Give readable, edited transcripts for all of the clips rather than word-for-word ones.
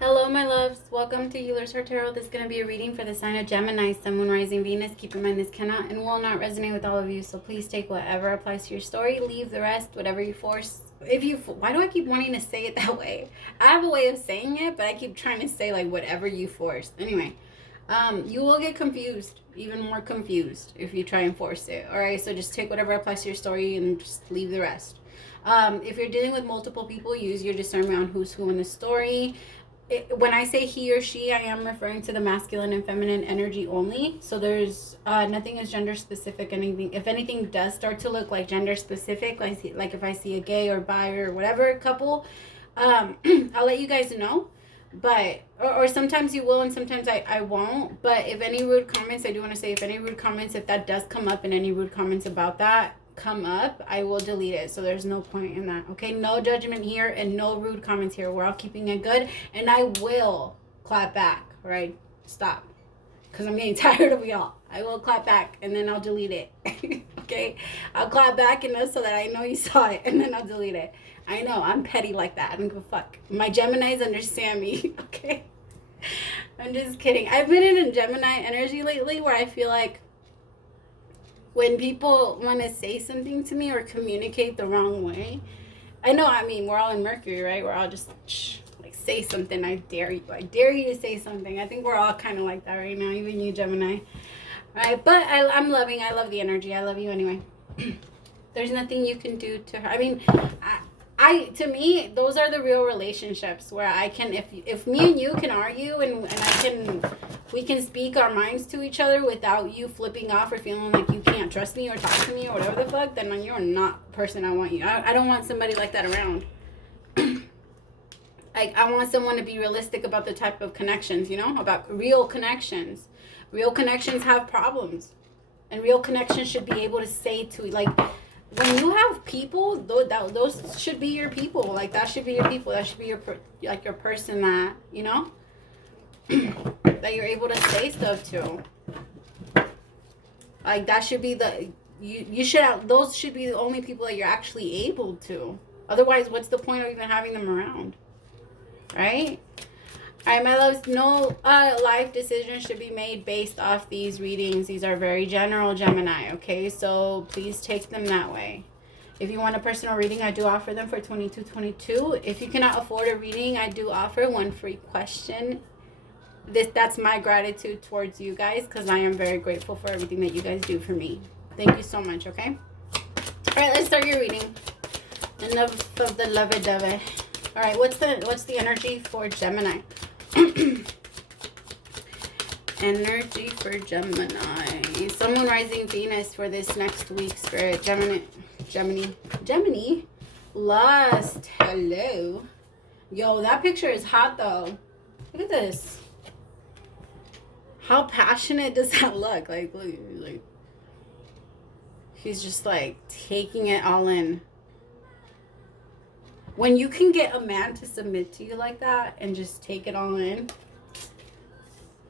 Hello, my loves. Welcome to Healer's Heart Tarot. This is going to be a reading for the sign of Gemini, Sun, Moon, Rising, Venus. Keep in mind this cannot and will not resonate with all of you, so please take whatever applies to your story. Leave the rest, whatever you force. Why do I keep wanting to say it that way? I have a way of saying it, but I keep trying to say like whatever you force. Anyway, you will get confused, even more confused if you try and force it. All right, so just take whatever applies to your story and just leave the rest. If you're dealing with multiple people, use your discernment on who's who in the story. When I say he or she, I am referring to the masculine and feminine energy only. So there's nothing is gender specific. Anything, if anything does start to look like gender specific, like if I see a gay or bi or whatever couple, I'll let you guys know. But or sometimes you will and sometimes I won't. But if any rude comments, I do want to say, if any rude comments, if that does come up and any rude comments about that come up, I will delete it. So there's no point in that. Okay, no judgment here and no rude comments here. We're all keeping it good, and I will clap back. All right, stop, because I'm getting tired of y'all. I will clap back and then I'll delete it. Okay, I'll clap back and so that I know you saw it, and then I'll delete it. I know I'm petty like that. I don't give a fuck. My Geminis understand me. Okay, I'm just kidding. I've been in a Gemini energy lately where I feel like when people want to say something to me or communicate the wrong way, I know, I mean, we're all in Mercury, right? We're all just, like, say something. I dare you. I dare you to say something. I think we're all kind of like that right now, even you, Gemini. Right? But I'm loving. I love the energy. I love you anyway. There's nothing you can do to her. I mean, to me, those are the real relationships where I can, if me and you can argue and we can speak our minds to each other without you flipping off or feeling like you can't trust me or talk to me or whatever the fuck, then you're not the person I want you. I don't want somebody like that around. Like, I want someone to be realistic about the type of connections, you know, about real connections. Real connections have problems. And real connections should be able to say to, like, when you have people, those should be your people. Like, that should be your people. That should be your person that, you know, that you're able to say stuff to. Like, that should be those should be the only people that you're actually able to. Otherwise, what's the point of even having them around? Right? All right, my loves, no life decisions should be made based off these readings. These are very general, Gemini, okay? So please take them that way. If you want a personal reading, I do offer them for $22.22. If you cannot afford a reading, I do offer one free question. That's my gratitude towards you guys, because I am very grateful for everything that you guys do for me. Thank you so much, okay? All right, let's start your reading. Enough of the lovey-dovey. All right, what's the energy for Gemini? Energy for Gemini. Sun, Moon, Rising, Venus for this next week, Spirit. Gemini. Lust. Hello. Yo, that picture is hot, though. Look at this. How passionate does that look? Like, look, like, he's just, like, taking it all in. When you can get a man to submit to you like that and just take it all in,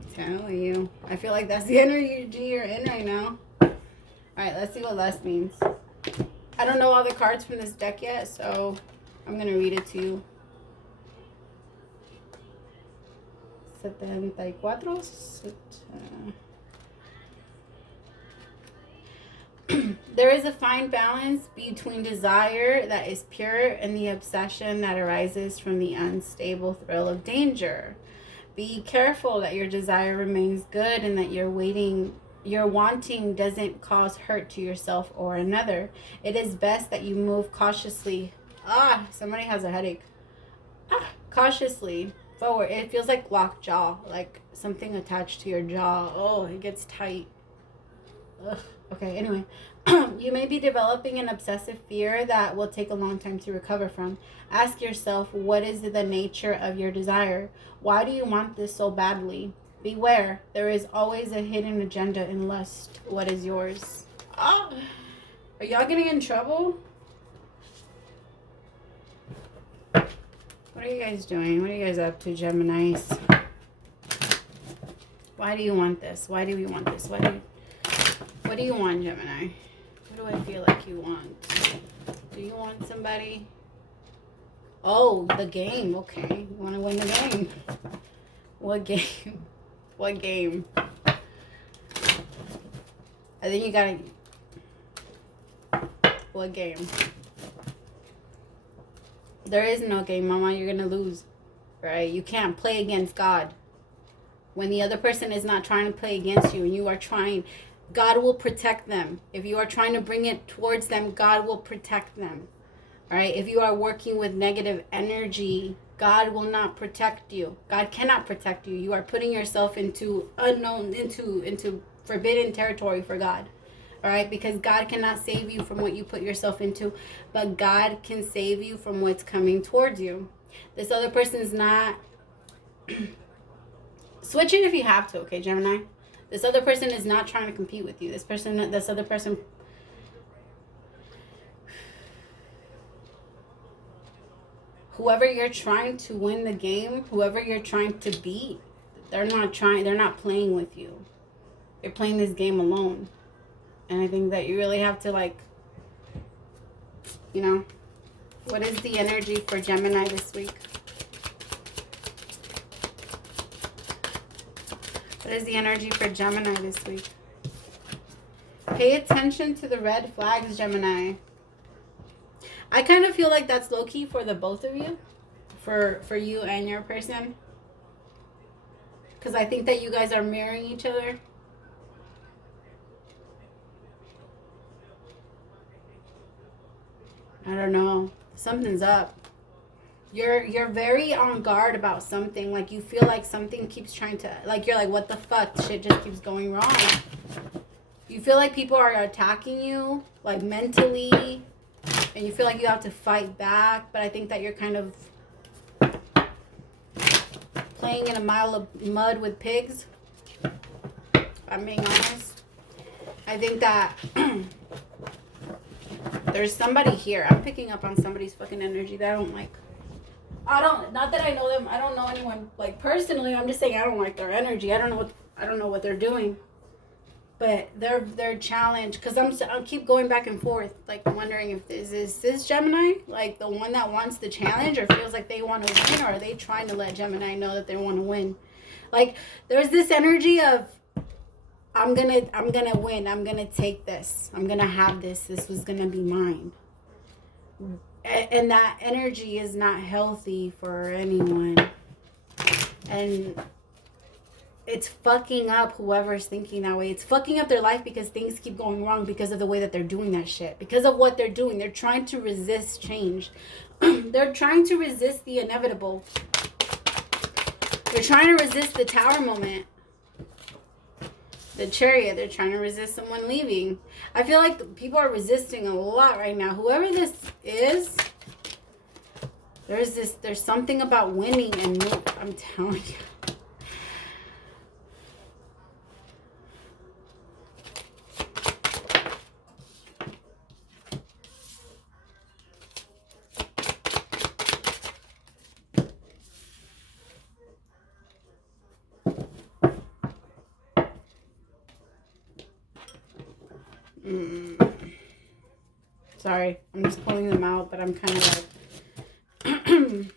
I'm telling you, I feel like that's the energy you're in right now. All right, let's see what lust means. I don't know all the cards from this deck yet, so I'm going to read it to you. 74. There is a fine balance between desire that is pure and the obsession that arises from the unstable thrill of danger. Be careful that your desire remains good and that your wanting doesn't cause hurt to yourself or another. It is best that you move cautiously. Somebody has a headache. Cautiously forward. It feels like locked jaw, like something attached to your jaw. Oh, it gets tight. Ugh. Okay, anyway. You may be developing an obsessive fear that will take a long time to recover from. Ask yourself, what is the nature of your desire? Why do you want this so badly? Beware, there is always a hidden agenda in lust. What is yours? Are y'all getting in trouble? What are you guys doing? What are you guys up to, Geminis? Why do you want this? Why do you want this? What do you want, Gemini? What do I feel like you want? Do you want somebody? Oh, the game. Okay. You want to win the game. What game? What game? I think you gotta... What game? There is no game, Mama. You're gonna lose. Right? You can't play against God. When the other person is not trying to play against you and you are trying, God will protect them. If you are trying to bring it towards them, God will protect them. All right? If you are working with negative energy, God will not protect you. God cannot protect you. You are putting yourself into unknown, into forbidden territory for God. All right? Because God cannot save you from what you put yourself into, but God can save you from what's coming towards you. This other person is not... Switch it if you have to, okay, Gemini? This other person is not trying to compete with you. This other person... Whoever you're trying to win the game, whoever you're trying to beat, they're not playing with you. You're playing this game alone. And I think that you really have to, like, you know, what is the energy for Gemini this week? What is the energy for Gemini this week? Pay attention to the red flags, Gemini. I kind of feel like that's low-key for the both of you. For you and your person. Because I think that you guys are mirroring each other. I don't know. Something's up. You're very on guard about something. Like, you feel like something keeps trying to... Like, you're like, what the fuck? Shit just keeps going wrong. You feel like people are attacking you, like, mentally. And you feel like you have to fight back. But I think that you're kind of playing in a mile of mud with pigs. If I'm being honest. I think that... There's somebody here. I'm picking up on somebody's fucking energy that I don't like. Not that I know them. I don't know anyone, like, personally. I'm just saying I don't like their energy. I don't know what they're doing. But they're challenged, because I'll keep going back and forth, like, wondering if this Gemini, like, the one that wants the challenge, or feels like they want to win, or are they trying to let Gemini know that they want to win? Like, there's this energy of, I'm gonna win. I'm gonna take this. I'm gonna have this. This was gonna be mine. And that energy is not healthy for anyone. And it's fucking up whoever's thinking that way. It's fucking up their life because things keep going wrong because of the way that they're doing that shit. Because of what they're doing. They're trying to resist change. They're trying to resist the inevitable. They're trying to resist the tower moment. The Chariot. They're trying to resist someone leaving. I feel like people are resisting a lot right now. Whoever this is, there's something about winning and move. I'm telling you. Sorry, I'm just pulling them out, but I'm kind of like...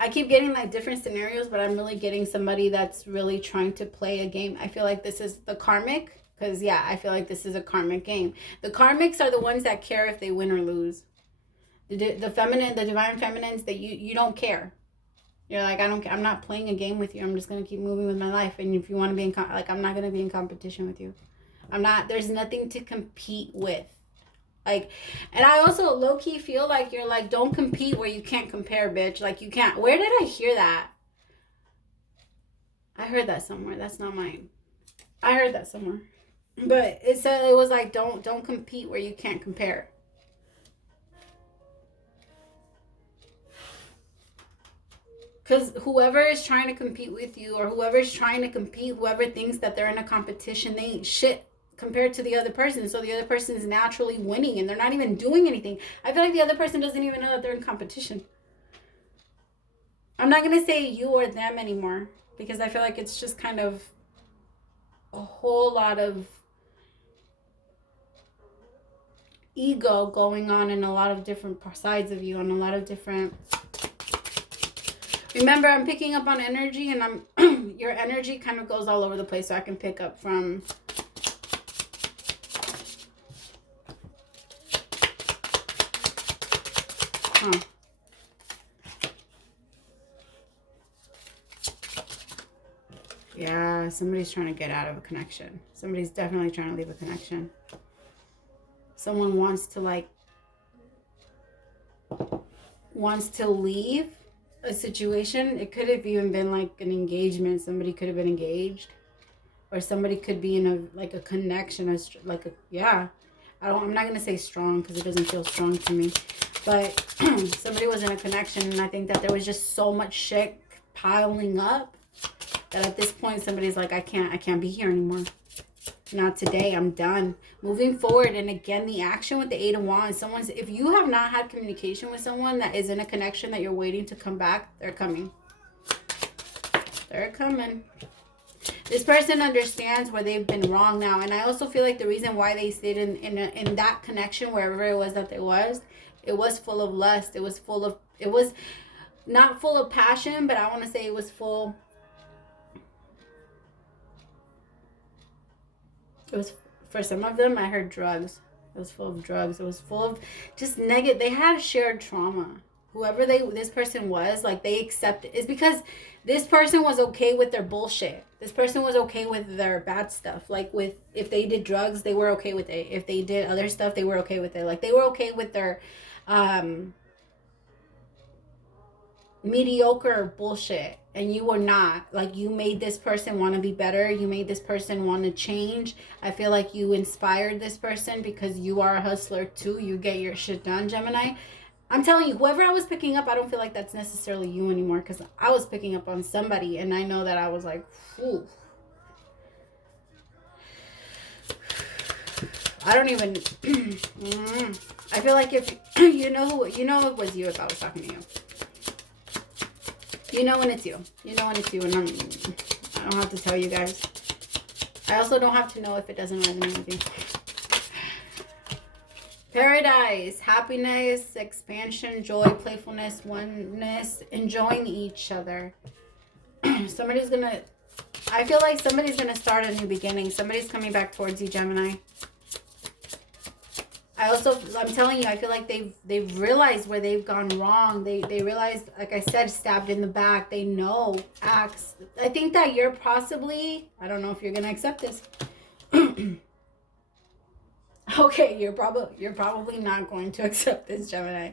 I keep getting like different scenarios, but I'm really getting somebody that's really trying to play a game. I feel like this is the karmic, because yeah, I feel like this is a karmic game. The karmics are the ones that care if they win or lose. The feminine, the divine feminines, that you don't care. You're like, I'm not playing a game with you. I'm just going to keep moving with my life. And if you want to be in, like, I'm not going to be in competition with you. There's nothing to compete with. Like, and I also low-key feel like you're like, don't compete where you can't compare, bitch. Like, you can't. Where did I hear that? I heard that somewhere. That's not mine. I heard that somewhere. But it said, it was like, don't compete where you can't compare. Because whoever is trying to compete with you, or whoever is trying to compete, whoever thinks that they're in a competition, they ain't shit compared to the other person. So the other person is naturally winning and they're not even doing anything. I feel like the other person doesn't even know that they're in competition. I'm not going to say you or them anymore, because I feel like it's just kind of a whole lot of ego going on in a lot of different sides of you, and a lot of different Remember, I'm picking up on energy, and your energy kind of goes all over the place, so I can pick up from... Huh. Yeah, somebody's trying to get out of a connection. Somebody's definitely trying to leave a connection. Someone wants to leave a situation. It could have even been like an engagement. Somebody could have been engaged, or somebody could be in a connection, yeah. I'm not gonna say strong because it doesn't feel strong to me, but somebody was in a connection, and I think that there was just so much shit piling up that at this point somebody's like, I can't be here anymore. Not today. I'm done. Moving forward. And again, the action with the 8 of Wands. If you have not had communication with someone that is in a connection that you're waiting to come back, they're coming. They're coming. This person understands where they've been wrong now. And I also feel like the reason why they stayed in that connection, wherever it was that it was full of lust. It was not full of passion, but I want to say it was full. It was, for some of them, I heard drugs. It was full of drugs. It was full of just negative. They had shared trauma. Whoever this person was, like, they accepted. It's because this person was okay with their bullshit. This person was okay with their bad stuff. Like, if they did drugs, they were okay with it. If they did other stuff, they were okay with it. Like, they were okay with their mediocre bullshit, and you were not. Like, you made this person want to be better. You made this person want to change. I feel like you inspired this person because you are a hustler too. You get your shit done, Gemini. I'm telling you, whoever I was picking up, I don't feel like that's necessarily you anymore, because I was picking up on somebody, and I know that I was like, whew. I don't even I feel like if you know it was you if I was talking to you. You know when it's you. You know when it's you, and I don't have to tell you guys. I also don't have to know if it doesn't resonate with you. Paradise, happiness, expansion, joy, playfulness, oneness, enjoying each other. I feel like somebody's gonna start a new beginning. Somebody's coming back towards you, Gemini. I'm telling you, I feel like they've realized where they've gone wrong. They realized, like I said, stabbed in the back. They know acts. I think that you're possibly, I don't know if you're gonna accept this. Okay, you're probably not going to accept this, Gemini.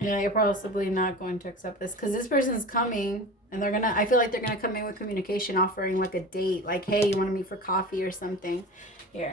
Yeah, you're possibly not going to accept this, because this person's coming, and I feel like they're gonna come in with communication, offering like a date, like, hey, you want to meet for coffee or something. Here.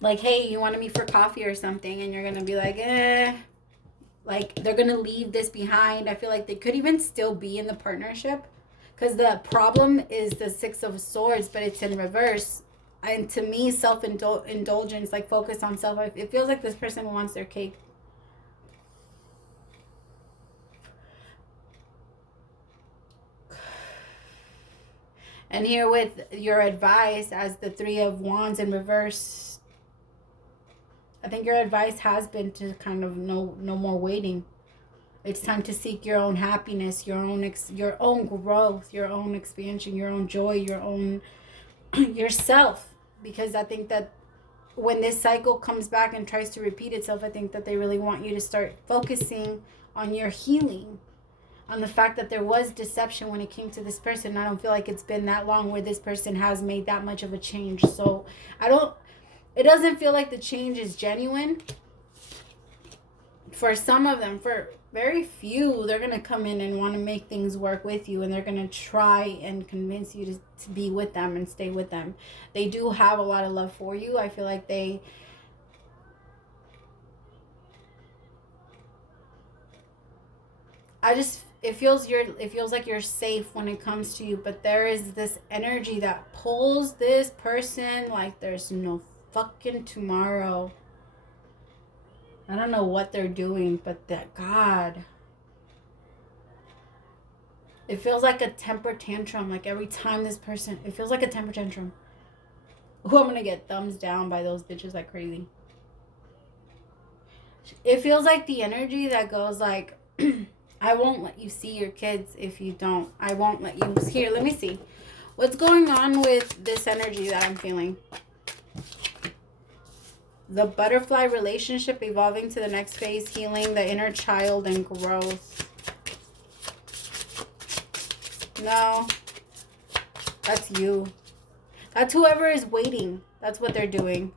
Like, hey, you want to meet for coffee or something, and you're gonna be like, like, they're gonna leave this behind. I feel like they could even still be in the partnership, because the problem is the 6 of Swords, but it's in reverse. And to me, self-indulgence, like focus on self, it feels like this person wants their cake. And here with your advice as the 3 of Wands in reverse, I think your advice has been to kind of no more waiting. It's time to seek your own happiness, your own growth, your own expansion, your own joy, your own yourself. Because I think that when this cycle comes back and tries to repeat itself, I think that they really want you to start focusing on your healing, on the fact that there was deception when it came to this person. I don't feel like it's been that long where this person has made that much of a change. So it doesn't feel like the change is genuine. For some of them, for very few, they're going to come in and want to make things work with you, and they're going to try and convince you to be with them and stay with them. They do have a lot of love for you. I feel like it feels like you're safe when it comes to you, but there is this energy that pulls this person like there's no fucking tomorrow. I don't know what they're doing, but God. It feels like a temper tantrum. Like every time it feels like a temper tantrum. Oh, I'm going to get thumbs down by those bitches like crazy. It feels like the energy that goes like, I won't let you see your kids if you don't. I won't let you. Here, let me see. What's going on with this energy that I'm feeling? The butterfly relationship evolving to the next phase, healing the inner child and growth. No. That's you. That's whoever is waiting. That's what they're doing.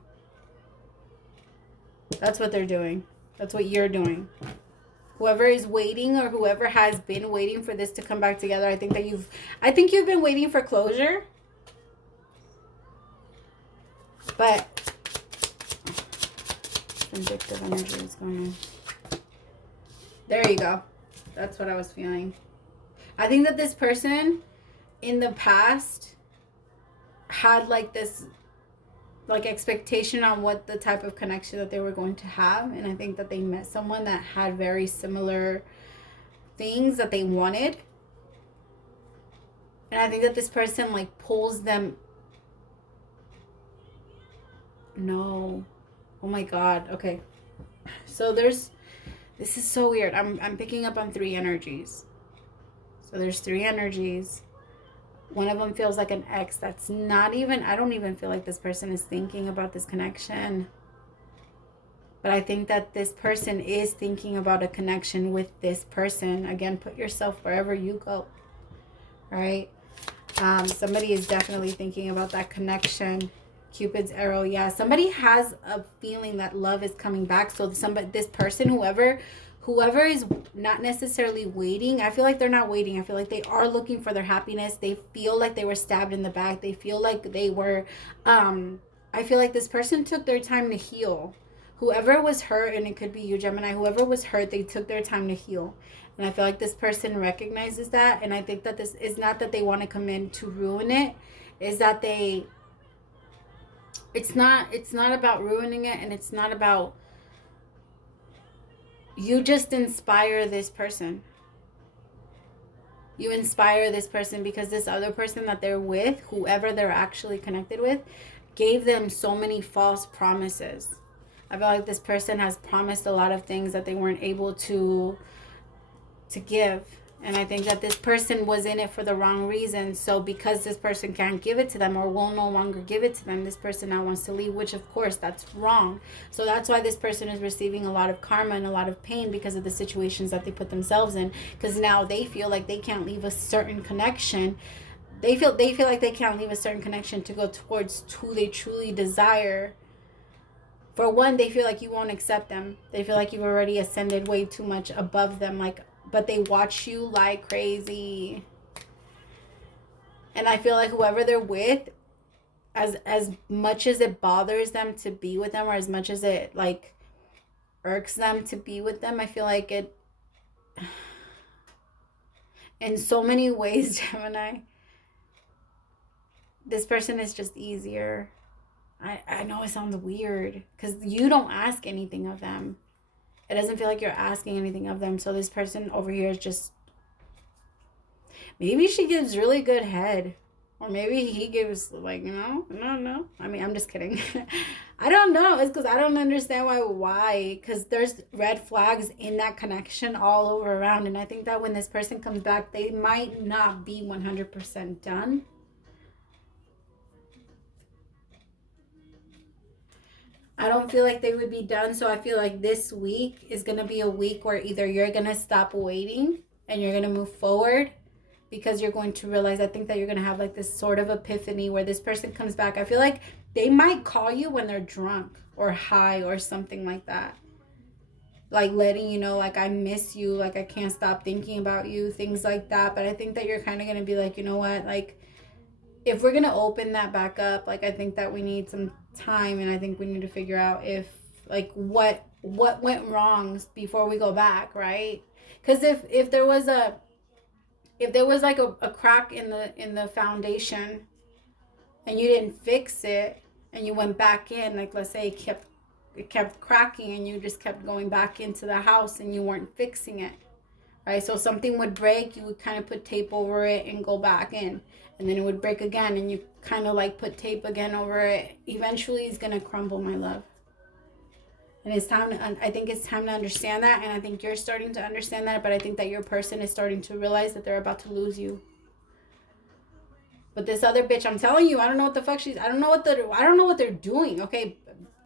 That's what they're doing. That's what you're doing. Whoever is waiting or whoever has been waiting for this to come back together, I think you've been waiting for closure. But vindictive energy is going on. There you go. That's what I was feeling. I think that this person in the past had like this like expectation on what the type of connection that they were going to have, and I think that they met someone that had very similar things that they wanted, and I think that this person like pulls them. No. Oh my god. Okay, so this is so weird. I'm picking up on 3 energies. So there's 3 energies. One of them feels like an ex. That's not even, I don't even feel like this person is thinking about this connection. But I think that this person is thinking about a connection with this person. Again, put yourself wherever you go. Right? Somebody is definitely thinking about that connection. Cupid's arrow. Yeah, somebody has a feeling that love is coming back. So this person, whoever is not necessarily waiting, I feel like they're not waiting. I feel like they are looking for their happiness. They feel like they were stabbed in the back. They feel like they were, I feel like this person took their time to heal. Whoever was hurt, and it could be you, Gemini, whoever was hurt, they took their time to heal. And I feel like this person recognizes that. And I think that this is not that they want to come in to ruin it. Is that it's not about ruining it, and it's not about, you just inspire this person. You inspire this person because this other person that they're with, whoever they're actually connected with, gave them so many false promises. I feel like this person has promised a lot of things that they weren't able to give. And I think that this person was in it for the wrong reason. So because this person can't give it to them or will no longer give it to them, this person now wants to leave, which of course that's wrong. So that's why this person is receiving a lot of karma and a lot of pain because of the situations that they put themselves in. Because now they feel like they can't leave a certain connection. They feel like they can't leave a certain connection to go towards who they truly desire. For one, they feel like you won't accept them. They feel like you've already ascended way too much above them, but they watch you like crazy. And I feel like whoever they're with, as much as it bothers them to be with them, or as much as it like irks them to be with them, I feel like it, in so many ways, Gemini, this person is just easier. I know it sounds weird because you don't ask anything of them. It doesn't feel like you're asking anything of them. So this person over here is just, maybe she gives really good head. Or maybe he gives, like, no. I mean, I'm just kidding. I don't know. It's because I don't understand why. Because there's red flags in that connection all over around. And I think that when this person comes back, they might not be 100% done. I don't feel like they would be done. So I feel like this week is going to be a week where either you're going to stop waiting and you're going to move forward because you're going to realize, I think that you're going to have like this sort of epiphany where this person comes back. I feel like they might call you when they're drunk or high or something like that. Like letting you know, like, I miss you. Like, I can't stop thinking about you. Things like that. But I think that you're kind of going to be like, you know what? Like, if we're going to open that back up, like, I think that we need some time, and I think we need to figure out if, like, what went wrong before we go back, right? Because if there was like a crack in the foundation and you didn't fix it and you went back in, like, let's say it kept cracking and you just kept going back into the house and you weren't fixing it, right? So something would break, you would kind of put tape over it and go back in. And then it would break again, and you kind of like put tape again over it. Eventually, it's going to crumble, my love. And it's time to, I think it's time to understand that. And I think you're starting to understand that. But I think that your person is starting to realize that they're about to lose you. But this other bitch, I'm telling you, I don't know what the fuck I don't know what they're doing, okay?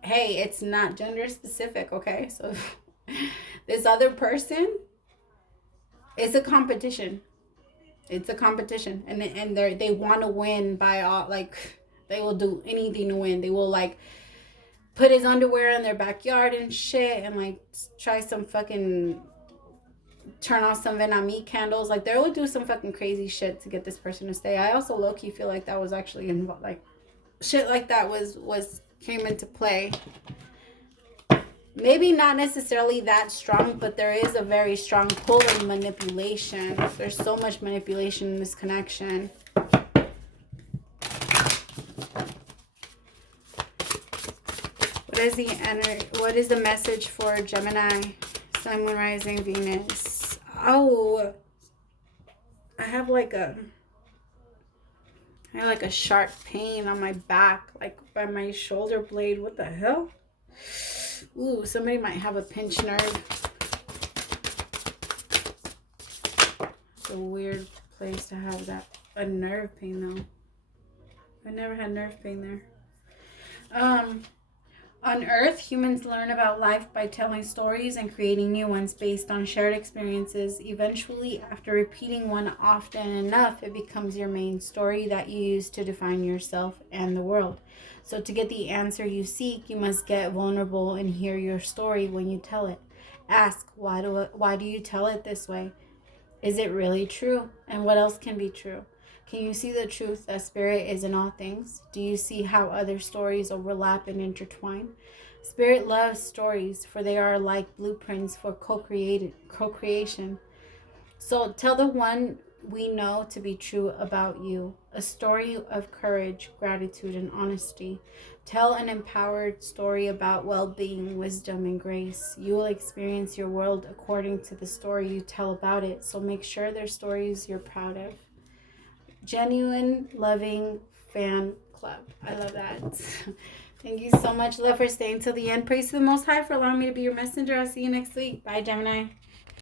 Hey, it's not gender specific, okay? So this other person, it's a competition. It's a competition. And they want to win by all, like, they will do anything to win. They will, like, put his underwear in their backyard and shit and, like, try some fucking, turn off some Vietnamese candles. Like, they will do some fucking crazy shit to get this person to stay. I also low-key feel like that was actually involved, like, shit like that came into play. Maybe not necessarily that strong, but there is a very strong pull in manipulation. There's so much manipulation in this connection. What is the message for Gemini, Sun, Moon, Rising, Venus? Oh, I have like a sharp pain on my back, like by my shoulder blade. What the hell? Ooh, somebody might have a pinched nerve. It's a weird place to have that. A nerve pain though. I never had nerve pain there. On Earth, humans learn about life by telling stories and creating new ones based on shared experiences. Eventually, after repeating one often enough, it becomes your main story that you use to define yourself and the world. So to get the answer you seek, you must get vulnerable and hear your story when you tell it. Ask, why do you tell it this way? Is it really true? And what else can be true? Can you see the truth that spirit is in all things? Do you see how other stories overlap and intertwine? Spirit loves stories, for they are like blueprints for co-creation. So tell the one we know to be true about you. A story of courage, gratitude, and honesty. Tell an empowered story about well-being, wisdom, and grace. You will experience your world according to the story you tell about it. So make sure they're stories you're proud of. Genuine, loving fan club. I love that. Thank you so much, love, for staying till the end. Praise to the Most High for allowing me to be your messenger. I'll see you next week. Bye, Gemini.